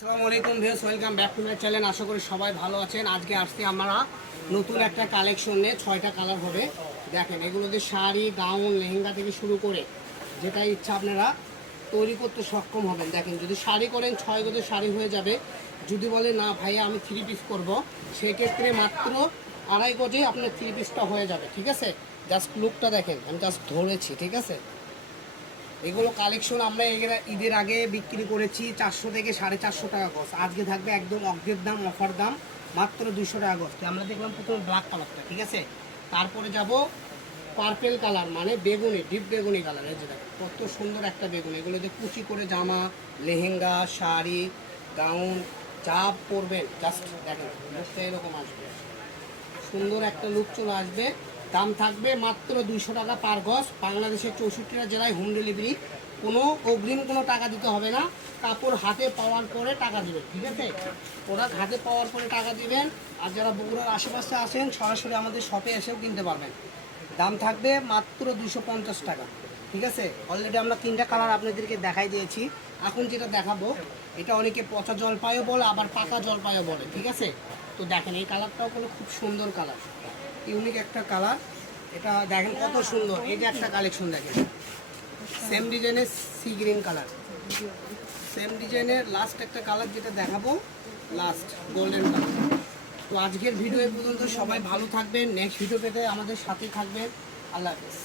আসসালামু আলাইকুম views welcome back to my channel. আশা করি সবাই ভালো আছেন। আজকে আসছি আমরা নতুন একটা কালেকশন নিয়ে, ছয়টা কালার হবে। দেখেন, এগুলো দিয়ে শাড়ি গাউন লেহেঙ্গা থেকে শুরু করে যেটা ইচ্ছা আপনারা তৈরি করতে সক্ষম হবেন। দেখেন, যদি শাড়ি করেন, ছয় গজের শাড়ি হয়ে যাবে। যদি বলে, না ভাইয়া, আমি থ্রি পিস করব, সেক্ষেত্রে মাত্র আড়াই গজে আপনার থ্রি পিসটা হয়ে যাবে, ঠিক আছে? জাস্ট লুকটা দেখেন, আমি জাস্ট ধরেছি, ঠিক আছে? এগুলো কালেকশন আমরা ঈদের আগে বিক্রি করেছি চারশো থেকে সাড়ে চারশো টাকা গজ আজকে থাকবে একদম অগ্রের দাম, অফার দাম, মাত্র দুশো টাকা গজ আমরা দেখলাম প্রথমে ব্ল্যাক কালারটা ঠিক আছে? তারপরে যাব পার্পেল কালার মানে বেগুনি ডিপ বেগুনি কালার এই যে কত সুন্দর একটা বেগুনি। এগুলো যে কুচি করে জামা, লেহেঙ্গা, শাড়ি, গাউন, যা পরবেন জাস্ট দেখেন এরকম আসবে। সুন্দর একটা লুক চলে আসবে। দাম থাকবে মাত্র দুইশো টাকা পার গজ। বাংলাদেশের চৌষট্টিটা জেলায় হোম ডেলিভারি কোনো অগ্রিম কোনো টাকা দিতে হবে না। কাপড় হাতে পাওয়ার পরে টাকা দিবেন, ঠিক আছে? প্রোডাক্ট হাতে পাওয়ার পরে টাকা দিবেন। আর যারা বগুড়ার আশেপাশে আসেন সরাসরি আমাদের শপে এসেও কিনতে পারবেন। দাম থাকবে মাত্র দুশো পঞ্চাশ টাকা, ঠিক আছে? অলরেডি আমরা তিনটা কালার আপনাদেরকে দেখাই দিয়েছি। এখন যেটা দেখাবো, এটা অনেকে পচা জলপাইও বলে, আবার পাকা জলপাইও বলে, ঠিক আছে? তো দেখেন, এই কালারটাও কোনো খুব সুন্দর কালার ইউনিক একটা কালার। এটা দেখেন কত সুন্দর। যে একটা কালেকশন দেখেন। সেম ডিজাইনের সি গ্রিন কালার সেম ডিজাইনের লাস্ট একটা কালার যেটা দেখাবো লাস্ট গোল্ডেন কালার তো আজকের ভিডিও পর্যন্ত সবাই ভালো থাকবেন। নেক্সট ভিডিও পেতে আমাদের সাথে থাকবেন। আল্লাহ হাফেজ।